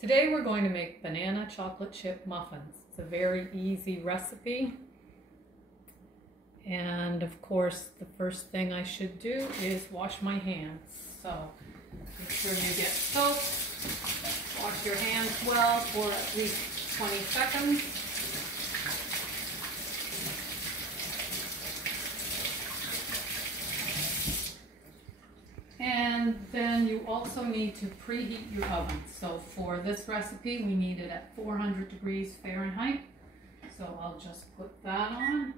Today we're going to make banana chocolate chip muffins. It's a very easy recipe. And of course, the first thing I should do is wash my hands. So make sure you get soap. Wash your hands well for at least 20 seconds. And then you also need to preheat your oven. So for this recipe, we need it at 400 degrees Fahrenheit. So I'll just put that on.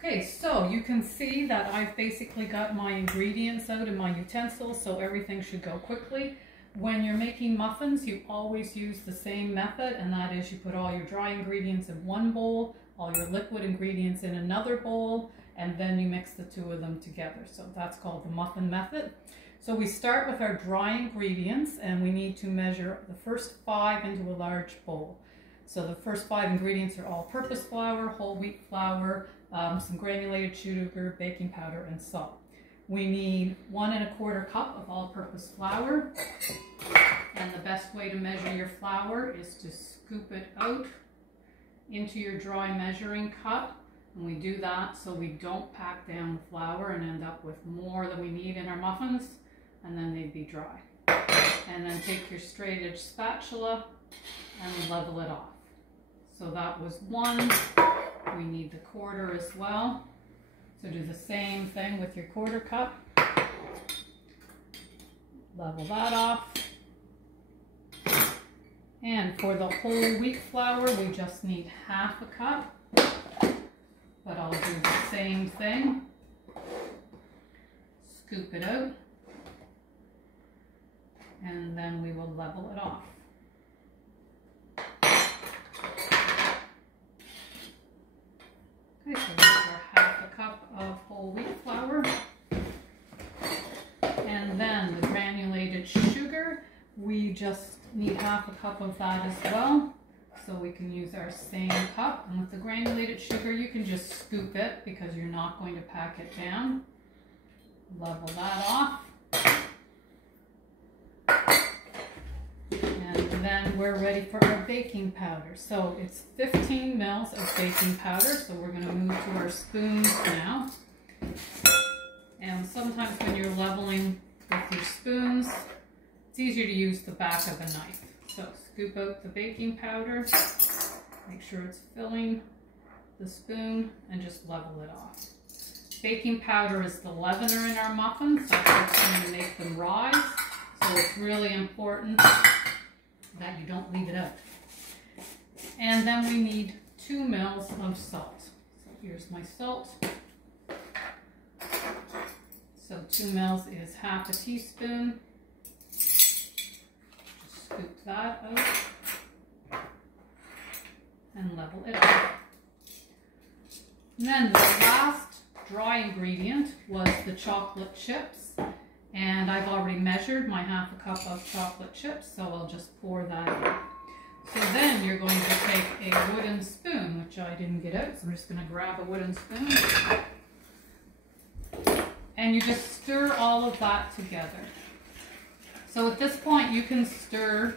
Okay, so you can see that I've basically got my ingredients out in my utensils, so everything should go quickly. When you're making muffins, you always use the same method, and that is you put all your dry ingredients in one bowl, all your liquid ingredients in another bowl, and then you mix the two of them together. So that's called the muffin method. So we start with our dry ingredients, and we need to measure the first 5 into a large bowl. So the first 5 ingredients are all-purpose flour, whole wheat flour, some granulated sugar, baking powder, and salt. We need 1 1/4 cup of all-purpose flour, and the best way to measure your flour is to scoop it out into your dry measuring cup. And we do that so we don't pack down the flour and end up with more than we need in our muffins, and then they'd be dry. And then take your straight edge spatula and level it off. So that was 1. We need the 1/4 as well. So do the same thing with your 1/4 cup. Level that off. And for the whole wheat flour, we just need 1/2 cup. But I'll do the same thing. Scoop it out. And then we will level it off. Okay, so there's our 1/2 cup of whole wheat flour. And then the granulated sugar, we just need 1/2 cup of that as well. So we can use our same cup. And with the granulated sugar, you can just scoop it because you're not going to pack it down. Level that off. And then we're ready for our baking powder. So it's 15 mils of baking powder. So we're going to move to our spoons now. And sometimes when you're leveling with your spoons, it's easier to use the back of a knife. So scoop out the baking powder, make sure it's filling the spoon, and just level it off. Baking powder is the leavener in our muffins. That's what's going to make them rise. So it's really important that you don't leave it out. And then we need 2 mils of salt. So here's my salt. So 2 mils is 1/2 teaspoon. Scoop that out and level it off. And then the last dry ingredient was the chocolate chips, and I've already measured my 1/2 cup of chocolate chips, so I'll just pour that in. So then you're going to take a wooden spoon, which I didn't get out, so I'm just going to grab a wooden spoon, and you just stir all of that together. So at this point, you can stir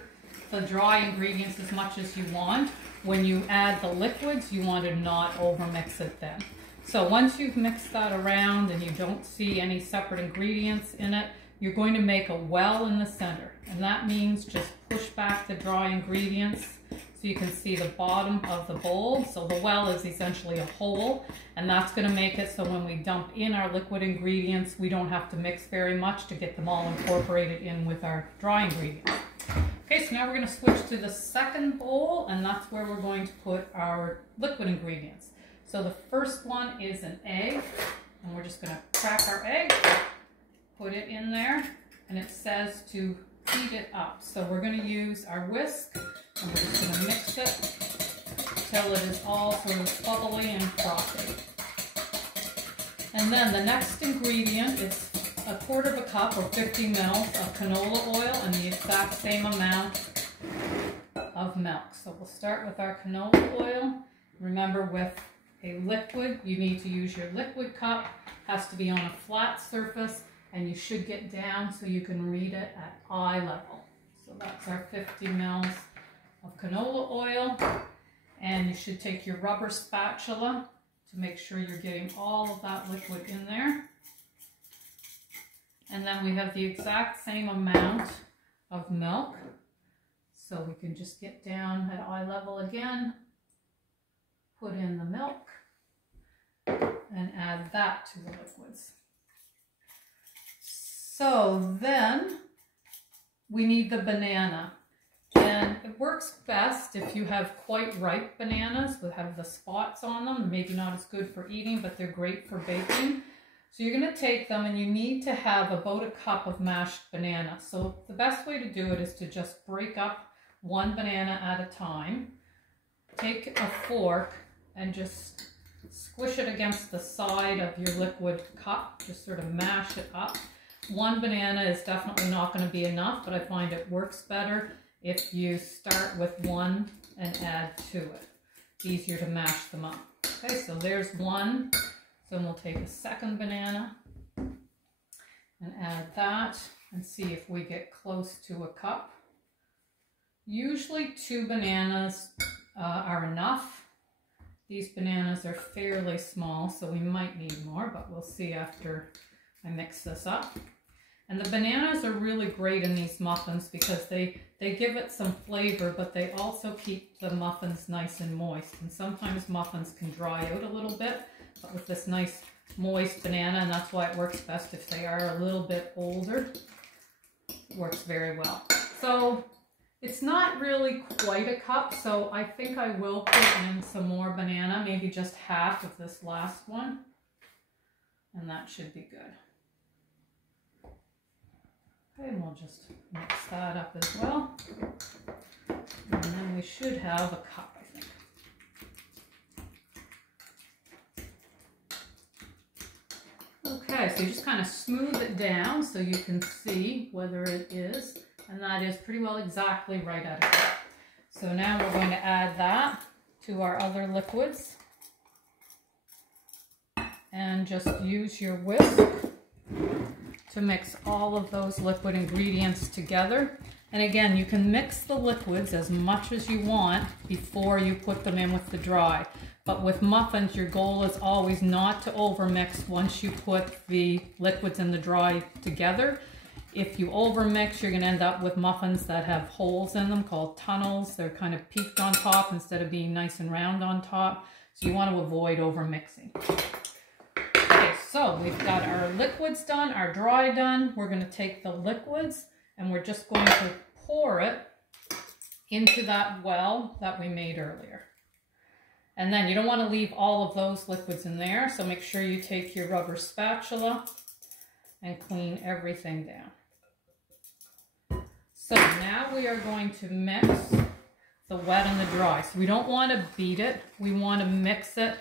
the dry ingredients as much as you want. When you add the liquids, you want to not overmix it then. So once you've mixed that around and you don't see any separate ingredients in it, you're going to make a well in the center. And that means just push back the dry ingredients so you can see the bottom of the bowl. So the well is essentially a hole, and that's going to make it so when we dump in our liquid ingredients, we don't have to mix very much to get them all incorporated in with our dry ingredients. Okay, so now we're going to switch to the second bowl, and that's where we're going to put our liquid ingredients. So the first one is an egg, and we're just going to crack our egg, put it in there, and it says to heat it up. So we're going to use our whisk, and we're just going to mix it till it is all sort of bubbly and frothy. And then the next ingredient is 1/4 cup or 50 mils of canola oil and the exact same amount of milk. So we'll start with our canola oil. Remember, with a liquid, you need to use your liquid cup. It has to be on a flat surface, and you should get down so you can read it at eye level. So that's our 50 mils of canola oil, and you should take your rubber spatula to make sure you're getting all of that liquid in there. And then we have the exact same amount of milk, so we can just get down at eye level again, put in the milk, and add that to the liquids. So then we need the banana, and it works best if you have quite ripe bananas that have the spots on them. Maybe not as good for eating, but they're great for baking. So you're going to take them, and you need to have about a cup of mashed banana. So the best way to do it is to just break up one banana at a time. Take a fork and just squish it against the side of your liquid cup. Just sort of mash it up. One banana is definitely not going to be enough, but I find it works better if you start with one and add to it. It's easier to mash them up. Okay, so there's one. So then we'll take a second banana and add that and see if we get close to a cup. Usually 2 bananas are enough. These bananas are fairly small, so we might need more, but we'll see after I mix this up. And the bananas are really great in these muffins because they give it some flavor, but they also keep the muffins nice and moist. And sometimes muffins can dry out a little bit, but with this nice moist banana, and that's why it works best if they are a little bit older, it works very well. So it's not really quite a cup, so I think I will put in some more banana, maybe just half of this last one, and that should be good. Okay, and we'll just mix that up as well. And then we should have a cup, I think. Okay, so you just kind of smooth it down so you can see whether it is, and that is pretty well exactly right at a cup. So now we're going to add that to our other liquids and just use your whisk to mix all of those liquid ingredients together. And again, you can mix the liquids as much as you want before you put them in with the dry. But with muffins, your goal is always not to overmix once you put the liquids and the dry together. If you overmix, you're going to end up with muffins that have holes in them called tunnels. They're kind of peaked on top instead of being nice and round on top. So you want to avoid overmixing. Okay, so we've got our liquids done, our dry done. We're going to take the liquids and we're just going to pour it into that well that we made earlier. And then you don't want to leave all of those liquids in there, so make sure you take your rubber spatula and clean everything down. So now we are going to mix the wet and the dry. So we don't want to beat it, we want to mix it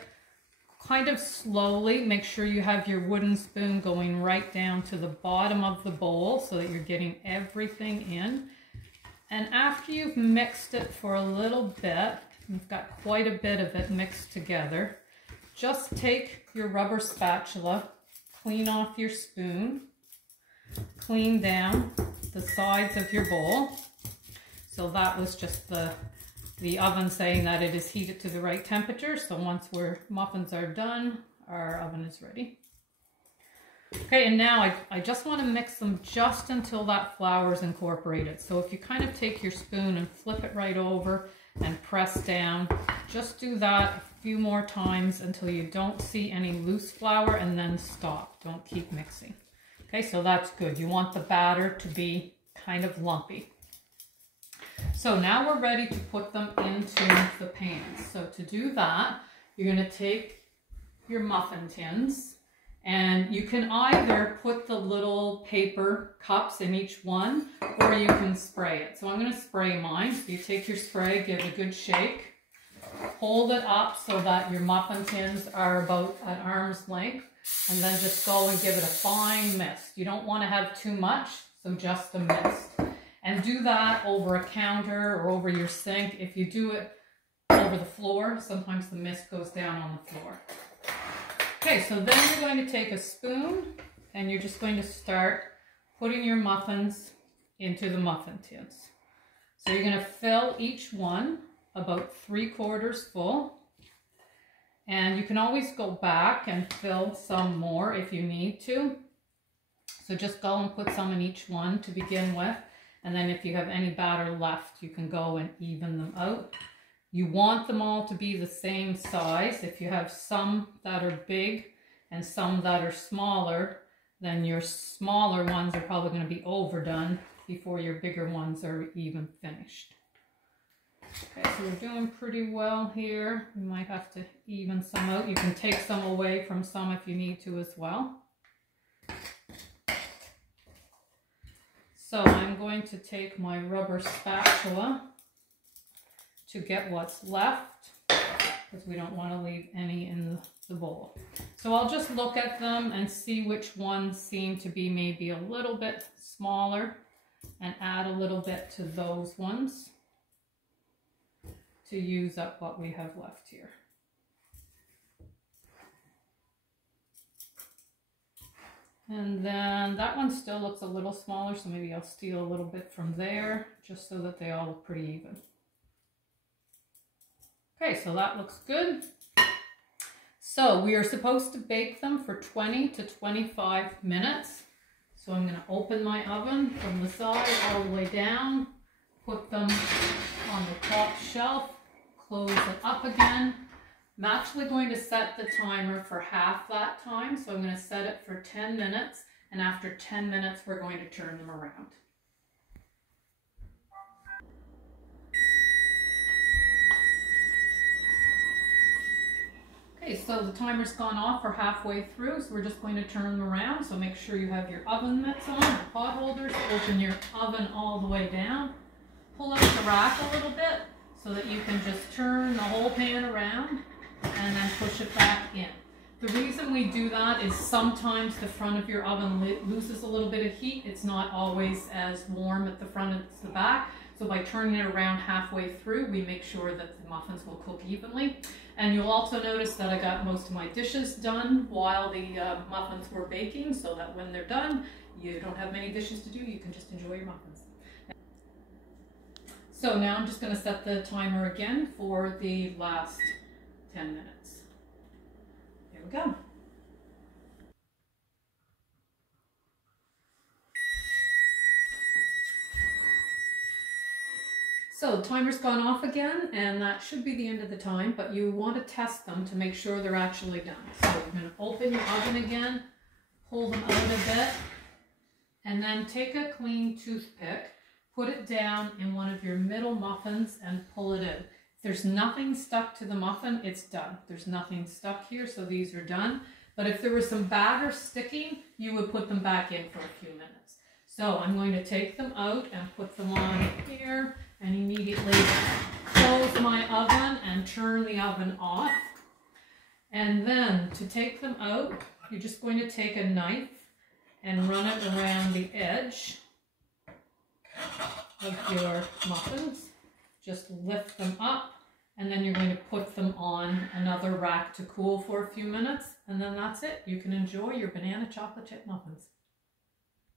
kind of slowly. Make sure you have your wooden spoon going right down to the bottom of the bowl so that you're getting everything in. And after you've mixed it for a little bit, you've got quite a bit of it mixed together, just take your rubber spatula, clean off your spoon, clean down the sides of your bowl. So that was just the oven saying that it is heated to the right temperature. So once our muffins are done, our oven is ready. Okay, and now I just want to mix them just until that flour is incorporated. So if you kind of take your spoon and flip it right over and press down, just do that a few more times until you don't see any loose flour, and then stop. Don't keep mixing. Okay, so that's good. You want the batter to be kind of lumpy. So now we're ready to put them into the pans. So to do that, you're going to take your muffin tins, and you can either put the little paper cups in each one, or you can spray it. So I'm going to spray mine. So you take your spray, give it a good shake, hold it up so that your muffin tins are about at arm's length, and then just go and give it a fine mist. You don't want to have too much, so just a mist. And do that over a counter or over your sink. If you do it over the floor, sometimes the mist goes down on the floor. Okay, so then you're going to take a spoon and you're just going to start putting your muffins into the muffin tins. So you're going to fill each one about 3/4 full. And you can always go back and fill some more if you need to. So just go and put some in each one to begin with. And then if you have any batter left, you can go and even them out. You want them all to be the same size. If you have some that are big and some that are smaller, then your smaller ones are probably going to be overdone before your bigger ones are even finished. Okay, so we're doing pretty well here. We might have to even some out. You can take some away from some if you need to as well. So I'm going to take my rubber spatula to get what's left, because we don't want to leave any in the bowl. So I'll just look at them and see which ones seem to be maybe a little bit smaller and add a little bit to those ones to use up what we have left here. And then that one still looks a little smaller, so maybe I'll steal a little bit from there just so that they all look pretty even. Okay, so that looks good. So we are supposed to bake them for 20 to 25 minutes. So I'm going to open my oven from the side all the way down, put them on the top shelf, close it up again. I'm actually going to set the timer for half that time, so I'm going to set it for 10 minutes, and after 10 minutes we're going to turn them around. Okay, so the timer's gone off for halfway through, so we're just going to turn them around. So make sure you have your oven mitts on, your pot holders, open your oven all the way down, pull out the rack a little bit so that you can just turn the whole pan around and then push it back in. The reason we do that is sometimes the front of your oven loses a little bit of heat. It's not always as warm at the front as the back. So by turning it around halfway through, we make sure that the muffins will cook evenly. And you'll also notice that I got most of my dishes done while the muffins were baking, so that when they're done, you don't have many dishes to do. You can just enjoy your muffins. So now I'm just going to set the timer again for the last 10 minutes. Here we go. So the timer's gone off again, and that should be the end of the time, but you want to test them to make sure they're actually done. So you're going to open your oven again, pull them out a bit, and then take a clean toothpick, put it down in one of your middle muffins and pull it in. If there's nothing stuck to the muffin, it's done. There's nothing stuck here, so these are done. But if there was some batter sticking, you would put them back in for a few minutes. So I'm going to take them out and put them on here, and immediately close my oven and turn the oven off. And then to take them out, you're just going to take a knife and run it around the edge of your muffins. Just lift them up, and then you're going to put them on another rack to cool for a few minutes, and then that's it. You can enjoy your banana chocolate chip muffins.